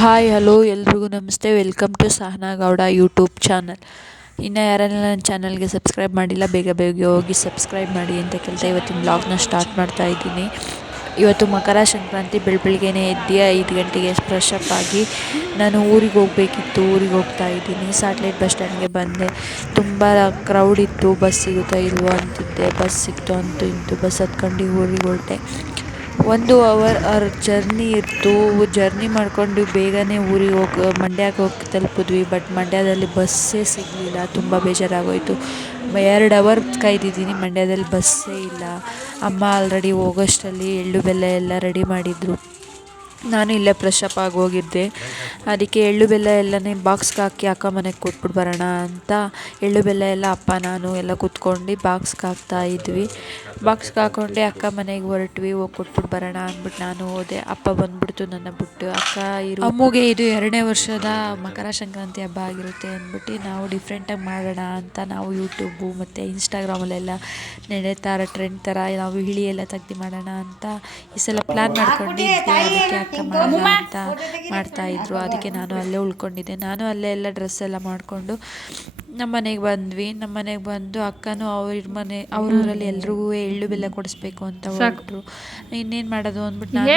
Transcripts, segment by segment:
Hi hello ಎಲ್ರಿಗೂ ನಮಸ್ತೆ. Welcome to Sahana Gowda YouTube channel. ಇನ್ನು ಯಾರೆಲ್ಲ ನನ್ನ ಚಾನಲ್ಗೆ ಸಬ್ಸ್ಕ್ರೈಬ್ ಮಾಡಿಲ್ಲ, ಬೇಗ ಬೇಗ ಹೋಗಿ ಸಬ್ಸ್ಕ್ರೈಬ್ ಮಾಡಿ ಅಂತ ಕೇಳ್ತಾ ಇವತ್ತಿನ ಬ್ಲಾಗ್ನ ಸ್ಟಾರ್ಟ್ ಮಾಡ್ತಾ ಇದ್ದೀನಿ. ಇವತ್ತು ಮಕರ ಸಂಕ್ರಾಂತಿ. ಬೆಳಗ್ಗೆನೇ ಎದ್ದು 5 ಗಂಟೆಗೆ ಫ್ರೆಶ್ ಅಪ್ ಆಗಿ ನಾನು ಊರಿಗೆ ಹೋಗಬೇಕಿತ್ತು. ಊರಿಗೆ ಹೋಗ್ತಾ ಇದ್ದೀನಿ. ಸ್ಯಾಟ್ಲೈಟ್ ಬಸ್ ಸ್ಟ್ಯಾಂಡ್ಗೆ ಬಂದೆ. ತುಂಬ ಕ್ರೌಡ್ ಇತ್ತು. ಬಸ್ ಸಿಗುತ್ತಾ ಇಲ್ವೋ ಅಂತಿದ್ದೆ. ಬಸ್ ಸಿಕ್ತು. ಅಂತೂ ಇಂತು ಬಸ್ ಹತ್ಕೊಂಡು ಊರಿಗೆ ಹೊರಟೆ. 1 ಅವರ್ ಜರ್ನಿ ಇತ್ತು. ಜರ್ನಿ ಮಾಡಿಕೊಂಡು ಬೇಗನೆ ಊರಿಗೆ ಮಂಡ್ಯಕ್ಕೆ ಹೋಗಿ ತಲುಪಿದ್ವಿ. ಬಟ್ ಮಂಡ್ಯದಲ್ಲಿ ಬಸ್ಸೇ ಸಿಗಲಿಲ್ಲ. ತುಂಬ ಬೇಜಾರಾಗೋಯಿತು. 2 ಅವರ್ ಕಾಯ್ದಿದ್ದೀನಿ, ಮಂಡ್ಯದಲ್ಲಿ ಬಸ್ಸೇ ಇಲ್ಲ. ಅಮ್ಮ ಆಲ್ರೆಡಿ ಹೋಗೋಷ್ಟರಲ್ಲಿ ಎಳ್ಳು ಬೆಲ್ಲ ಎಲ್ಲ ರೆಡಿ ಮಾಡಿದರು. ನಾನು ಇಲ್ಲೇ ಫ್ರೆಶ್ ಅಪ್ ಆಗಿ ಹೋಗಿದ್ದೆ. ಅದಕ್ಕೆ ಎಳ್ಳು ಬೆಲ್ಲ ಎಲ್ಲನೇ ಬಾಕ್ಸ್ಗೆ ಹಾಕಿ ಅಕ್ಕ ಮನೆಗೆ ಕೊಟ್ಬಿಟ್ಟು ಬರೋಣ ಅಂತ ಎಳ್ಳು ಬೆಲ್ಲ ಎಲ್ಲ ಅಪ್ಪ ನಾನು ಎಲ್ಲ ಕೂತ್ಕೊಂಡು ಬಾಕ್ಸ್ಗೆ ಹಾಕ್ತಾಯಿದ್ವಿ. ಬಾಕ್ಸ್ಗೆ ಹಾಕ್ಕೊಂಡೆ ಅಕ್ಕ ಮನೆಗೆ ಹೊರಟ್ವಿ. ಹೋಗಿ ಕೊಟ್ಬಿಟ್ಟು ಬರೋಣ ಅಂದ್ಬಿಟ್ಟು ನಾನು ಹೋದೆ. ಅಪ್ಪ ಬಂದ್ಬಿಡ್ತು ನನ್ನ ಬಿಟ್ಟು. ಅಕ್ಕ ಅಮ್ಮಗೆ ಇದು 2ನೇ ವರ್ಷದ ಮಕರ ಸಂಕ್ರಾಂತಿ ಹಬ್ಬ ಆಗಿರುತ್ತೆ ಅಂದ್ಬಿಟ್ಟು ನಾವು ಡಿಫ್ರೆಂಟಾಗಿ ಮಾಡೋಣ ಅಂತ ನಾವು ಯೂಟ್ಯೂಬು ಮತ್ತು ಇನ್ಸ್ಟಾಗ್ರಾಮಲ್ಲೆಲ್ಲ ನಡೆಯುತ್ತಾರೆ ಟ್ರೆಂಡ್ ಥರ ನಾವು ಇಳಿ ಎಲ್ಲ ತೆಗ್ದು ಮಾಡೋಣ ಅಂತ ಈ ಸಲ ಪ್ಲ್ಯಾನ್ ಮಾಡ್ಕೊಂಡಿದ್ದೆ. ಅದಕ್ಕೆ ಅಕ್ಕ ಮಾಡೋಣ ಅಂತ ಮಾಡ್ತಾಯಿದ್ರು. ಅದಕ್ಕೆ ನಾನು ಅಲ್ಲೇ ಉಳ್ಕೊಂಡಿದ್ದೆ. ನಾನು ಅಲ್ಲೇ ಎಲ್ಲ ಡ್ರೆಸ್ ಎಲ್ಲ ಮಾಡಿಕೊಂಡು ನಮ್ಮ ಮನೆಗೆ ಬಂದ್ವಿ. ನಮ್ಮ ಮನೆಗೆ ಬಂದು ಅಕ್ಕನೂ ಅವ್ರ ಊರಲ್ಲಿ ಎಲ್ರಿಗೂ ಎಳ್ಳು ಬೆಲ್ಲ ಕೊಡಿಸ್ಬೇಕು ಅಂತ ಹೊರಟರು. ಇನ್ನೇನು ಮಾಡೋದು ಅಂದ್ಬಿಟ್ಟು ನಾನು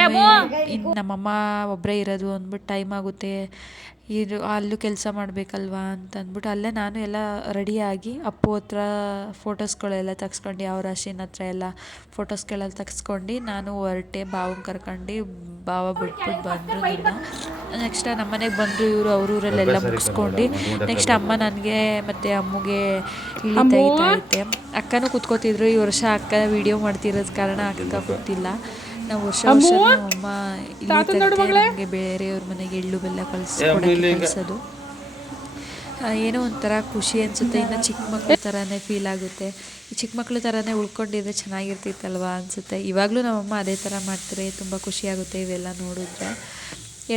ನಮ್ಮಮ್ಮ ಒಬ್ಬರೇ ಇರೋದು ಅಂದ್ಬಿಟ್ಟು ಟೈಮ್ ಆಗುತ್ತೆ, ಅಲ್ಲೂ ಕೆಲಸ ಮಾಡಬೇಕಲ್ವಾ ಅಂತಂದ್ಬಿಟ್ಟು ಅಲ್ಲೇ ನಾನು ಎಲ್ಲ ರೆಡಿಯಾಗಿ ಅಪ್ಪು ಹತ್ರ ಫೋಟೋಸ್ಗಳೆಲ್ಲ ತೆಗ್ಸ್ಕೊಂಡು ಅವ್ರ ಅಶ್ವಿನ್ ಹತ್ರ ಎಲ್ಲ ಫೋಟೋಸ್ಗಳೆಲ್ಲ ತೆಗ್ಸ್ಕೊಂಡು ನಾನು ಹೊರಟೆ. ಬಾವನ್ನ ಕರ್ಕೊಂಡು ಬಾವ ಬಿಟ್ಬಿಟ್ಟು ಬಂದರು. ನೆಕ್ಸ್ಟ್ ನಮ್ಮ ಮನೆಗೆ ಬಂದರು ಇವರು. ಅವ್ರ ಊರಲ್ಲೆಲ್ಲ ಮುಗಿಸ್ಕೊಂಡು ನೆಕ್ಸ್ಟ್ ಅಮ್ಮ ನನಗೆ ಮತ್ತು ಅಮ್ಮಗೆ ಇಲ್ಲಿ ತೆಗಿತಾ ಇದ್ದೆ. ಅಕ್ಕನೂ ಕೂತ್ಕೋತಿದ್ರು. ಈ ವರ್ಷ ಅಕ್ಕ ವೀಡಿಯೋ ಮಾಡ್ತಿರೋದು ಕಾರಣ ಅಕ್ಕ ಗೊತ್ತಿಲ್ಲ. ನಾವು ವರ್ಷ ಅಮ್ಮ ಇಲ್ಲಿ ನಮಗೆ ಬೇರೆಯವ್ರ ಮನೆಗೆ ಎಳ್ಳು ಬೆಲ್ಲ ಕಳಿಸೋದು ಏನೋ ಒಂಥರ ಖುಷಿ ಅನಿಸುತ್ತೆ. ಇನ್ನು ಚಿಕ್ಕ ಮಕ್ಳ ಥರನೇ ಫೀಲ್ ಆಗುತ್ತೆ. ಈ ಚಿಕ್ಕ ಮಕ್ಳ ಥರನೇ ಉಳ್ಕೊಂಡಿದ್ರೆ ಚೆನ್ನಾಗಿರ್ತಿತ್ತಲ್ವ ಅನಿಸುತ್ತೆ. ಇವಾಗಲೂ ನಮ್ಮಮ್ಮ ಅದೇ ಥರ ಮಾಡ್ತಾರೆ. ತುಂಬ ಖುಷಿಯಾಗುತ್ತೆ ಇವೆಲ್ಲ ನೋಡಿದ್ರೆ.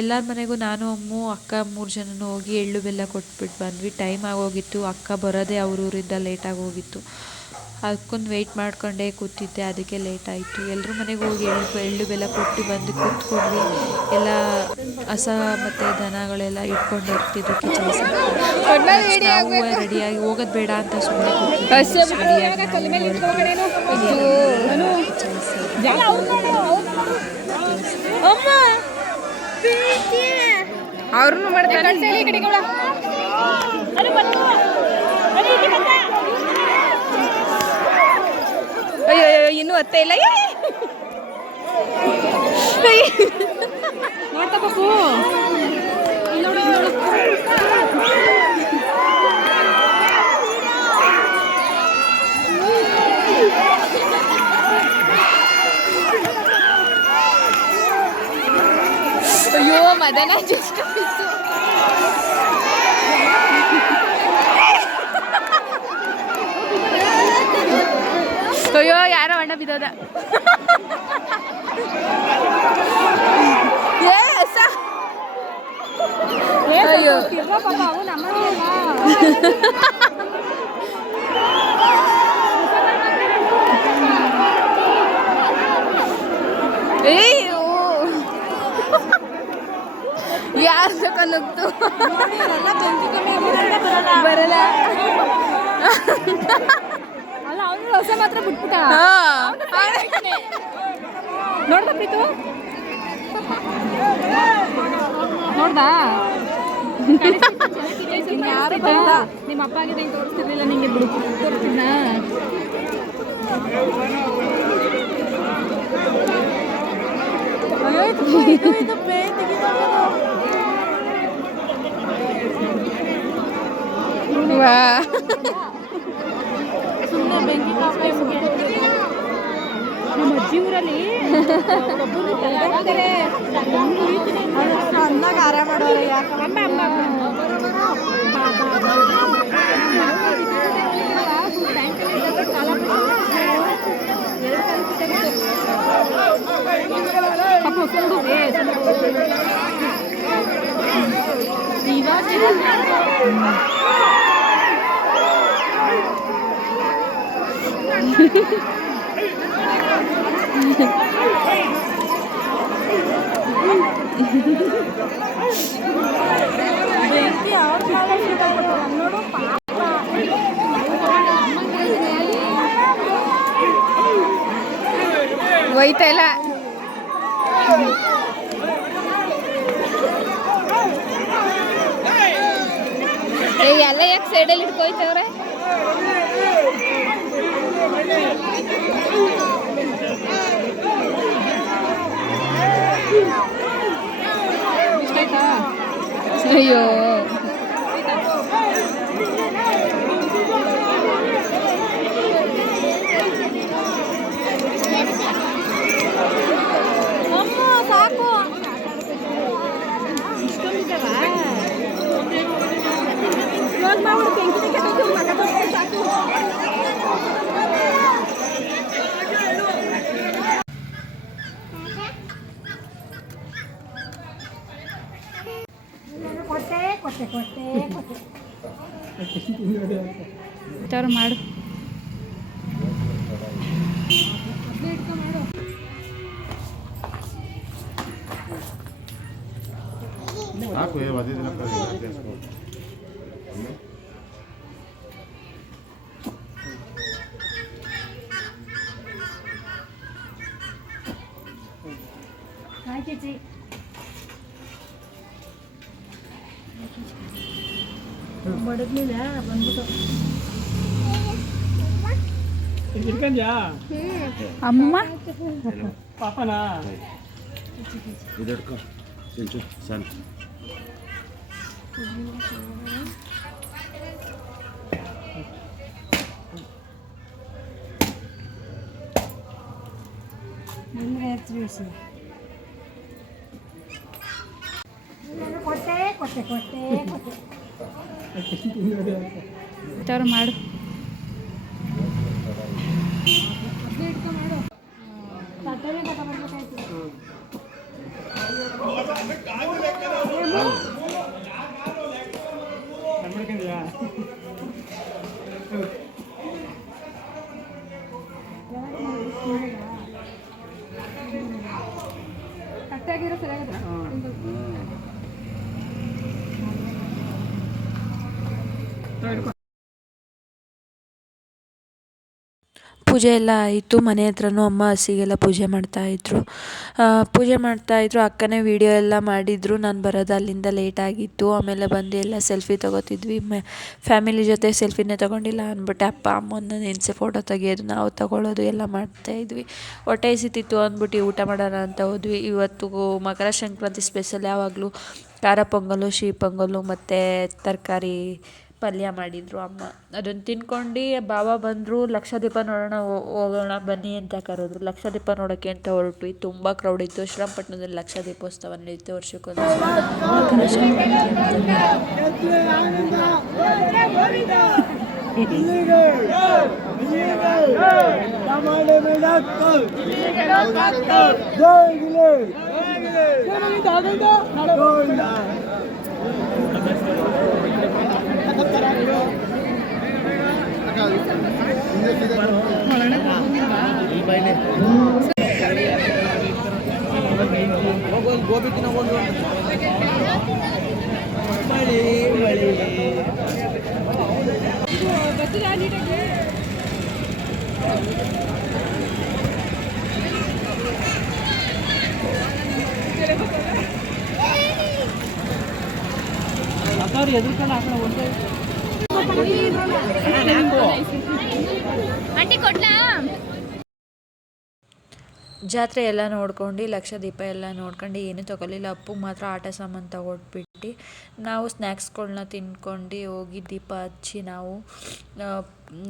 ಎಲ್ಲರ ಮನೆಗೂ ನಾನು ಅಮ್ಮು ಅಕ್ಕ 3 ಜನನೂ ಹೋಗಿ ಎಳ್ಳು ಬೆಲ್ಲ ಕೊಟ್ಬಿಟ್ಟು ಬಂದ್ವಿ. ಟೈಮ್ ಆಗೋಗಿತ್ತು. ಅಕ್ಕ ಬರೋದೇ ಅವ್ರ ಊರಿಂದ ಲೇಟಾಗಿ ಹೋಗಿತ್ತು. ಅದಕ್ಕೊಂದು ವೆಯ್ಟ್ ಮಾಡ್ಕೊಂಡೇ ಕೂತಿದ್ದೆ. ಅದಕ್ಕೆ ಲೇಟ್ ಆಯಿತು. ಎಲ್ಲರ ಮನೆಗೆ ಹೋಗಿ ಎಳ್ಳು ಬೆಲ್ಲ ಕೊಟ್ಟು ಬಂದು ಕೂತ್ಕೊಂಡ್ವಿ. ಎಲ್ಲ ಹಸ ಮತ್ತು ದನಗಳೆಲ್ಲ ಇಟ್ಕೊಂಡು ಹೋಗ್ತಿದ್ರು ಕಿಚನ್ ನಾವು ರೆಡಿಯಾಗಿ ಹೋಗೋದು ಬೇಡ ಅಂತ ಸುಮ್ಮನೆ ಅವ್ರನ್ನು ಮಾಡ್ತಾರೆ. ಅಯ್ಯೋ ಇನ್ನೂ ಅತ್ತೆ ಇಲ್ಲ ಮಾಡ್ತಾ ಪಾಪು. ಅಯ್ಯೋ ಮದನ ಜಸ್ಟ್ ಅಯ್ಯೋ ಯಾರೋ ಅಣ್ಣ ಬಿದ್ದೋದ. ಅಯ್ಯೋ ಯಾರ ನುಗ್ತು ಬರಲ್ಲ. ಅಲ್ಲ ಅವನು ಹೊಸ ಮಾತ್ರ ಬಿಟ್ಬಿಟ್ಟ. ನೋಡ್ದ ಪ್ರೀತು ನೋಡ್ದಾ ಯಾರು ಬಂದ ನಿಮ್ಮ ಅಪ್ಪ ಆಗಿದೆ ಹಿಂಗೆ ತೋರಿಸ್ತಿರ್ಲಿಲ್ಲ ನಿಂಗೆ ಬಿಡು ತೋರಿಸ್ತಿದ್ನ. ಸುಮ್ಮನೆ ಬೆಂಕಿ ಕಾಫಿ ನಮ್ಮ ಅಜ್ಜಿ ಊರಲ್ಲಿ ಅಂದಾಗ ಆರ ಮಾಡೋರು ಯಾಕಮ್ಮ ಬೈತಾ ಇಲ್ಲ. ಎಲ್ಲ ಯಾಕೆ ಸೈಡಲ್ಲಿ ಇಟ್ಕೋಯ್ತವ್ರೆ? ಅಯ್ಯೋ ಸಾಕು. ಮಾಡು. ಅಮ್ಮ ಪಾಪನಾ ಮಾಡು. ಕಟ್ಟಾಗಿರೋ ಸರಿಯಾಗಿದ್ರೆ ಪೂಜೆ ಎಲ್ಲ ಆಯಿತು. ಮನೆ ಹತ್ರನೂ ಅಮ್ಮ ಹಸಿಗೆಲ್ಲ ಪೂಜೆ ಮಾಡ್ತಾಯಿದ್ರು. ಅಕ್ಕನೇ ವೀಡಿಯೋ ಎಲ್ಲ ಮಾಡಿದರು. ನಾನು ಬರೋದು ಅಲ್ಲಿಂದ ಲೇಟಾಗಿತ್ತು. ಆಮೇಲೆ ಬಂದು ಎಲ್ಲ ಸೆಲ್ಫಿ ತೊಗೋತಿದ್ವಿ. ಫ್ಯಾಮಿಲಿ ಜೊತೆ ಸೆಲ್ಫಿನೇ ತೊಗೊಂಡಿಲ್ಲ ಅಂದ್ಬಿಟ್ಟು ಅಪ್ಪ ಅಮ್ಮನ ನೆನೆಸಿ ಫೋಟೋ ತೆಗಿಯೋದು, ನಾವು ತೊಗೊಳ್ಳೋದು ಎಲ್ಲ ಮಾಡ್ತಾಯಿದ್ವಿ. ಹೊಟ್ಟೆ ಹಸಿತಿತ್ತು ಅಂದ್ಬಿಟ್ಟು ಊಟ ಮಾಡೋಣ ಅಂತ ಹೋದ್ವಿ. ಇವತ್ತು ಮಕರ ಸಂಕ್ರಾಂತಿ ಸ್ಪೆಷಲ್ ಯಾವಾಗಲೂ ಖಾರ ಪೊಂಗಲು, ಸಿಹಿ ಪೊಂಗಲು ಮತ್ತು ತರಕಾರಿ ಪಲ್ಯ ಮಾಡಿದರು ಅಮ್ಮ. ಅದನ್ನು ತಿನ್ಕೊಂಡು ಬಾವ ಬಂದರು. ಲಕ್ಷದೀಪ ನೋಡೋಣ ಹೋಗೋಣ ಬನ್ನಿ ಅಂತ ಕರೆದ್ರು. ಲಕ್ಷದೀಪ ನೋಡೋಕ್ಕೆ ಅಂತ ಹೊರಟ್ವಿ. ತುಂಬ ಕ್ರೌಡ್ ಇತ್ತು. ಶ್ರೀರಂಗಪಟ್ಟಣದಲ್ಲಿ ಲಕ್ಷ ದೀಪೋತ್ಸವ ನಡೆಯುತ್ತೆ ವರ್ಷಕ್ಕೊಂದು. ಮಕರ ಆಂಟಿ ಕೊಡ್ಲಾ? ಜಾತ್ರೆ ಎಲ್ಲ ನೋಡ್ಕೊಂಡು ಲಕ್ಷ ದೀಪ ಎಲ್ಲ ನೋಡ್ಕೊಂಡು ಏನೂ ತೊಗೊಲಿಲ್ಲ. ಅಪ್ಪಗೆ ಮಾತ್ರ ಆಟ ಸಾಮಾನು ತೊಗೊಟ್ಬಿಟ್ಟು ನಾವು ಸ್ನ್ಯಾಕ್ಸ್ಗಳನ್ನ ತಿನ್ಕೊಂಡು ಹೋಗಿ ದೀಪ ಹಚ್ಚಿ ನಾವು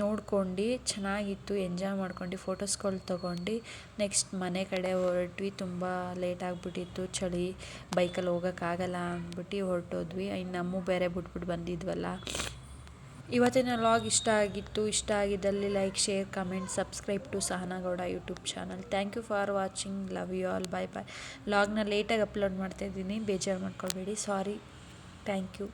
ನೋಡ್ಕೊಂಡು ಚೆನ್ನಾಗಿತ್ತು. ಎಂಜಾಯ್ ಮಾಡ್ಕೊಂಡು ಫೋಟೋಸ್ಗಳು ತೊಗೊಂಡು ನೆಕ್ಸ್ಟ್ ಮನೆ ಕಡೆ ಹೊರಟ್ವಿ. ತುಂಬ ಲೇಟ್ ಆಗಿಬಿಟ್ಟಿತ್ತು. ಚಳಿ, ಬೈಕಲ್ಲಿ ಹೋಗೋಕ್ಕಾಗಲ್ಲ ಅಂದ್ಬಿಟ್ಟು ಹೊರಟೋದ್ವಿ. ಇನ್ನು ಅಮ್ಮು ಬೇರೆ ಬಿಟ್ಬಿಟ್ಟು ಬಂದಿದ್ವಲ್ಲ. ಇವತ್ತಿನ ವ್ಲಾಗ್ ಇಷ್ಟ ಆಗಿದ್ದಲ್ಲಿ like, share, comment, subscribe to Sahana Gowda YouTube channel. Thank you for watching. Love you all. Bye bye. ವ್ಲಾಗ್ನ ಲೇಟಾಗಿ ಅಪ್ಲೋಡ್ ಮಾಡ್ತಾಯಿದ್ದೀನಿ, ಬೇಜಾರು ಮಾಡ್ಕೊಬೇಡಿ. ಸಾರಿ. Thank you.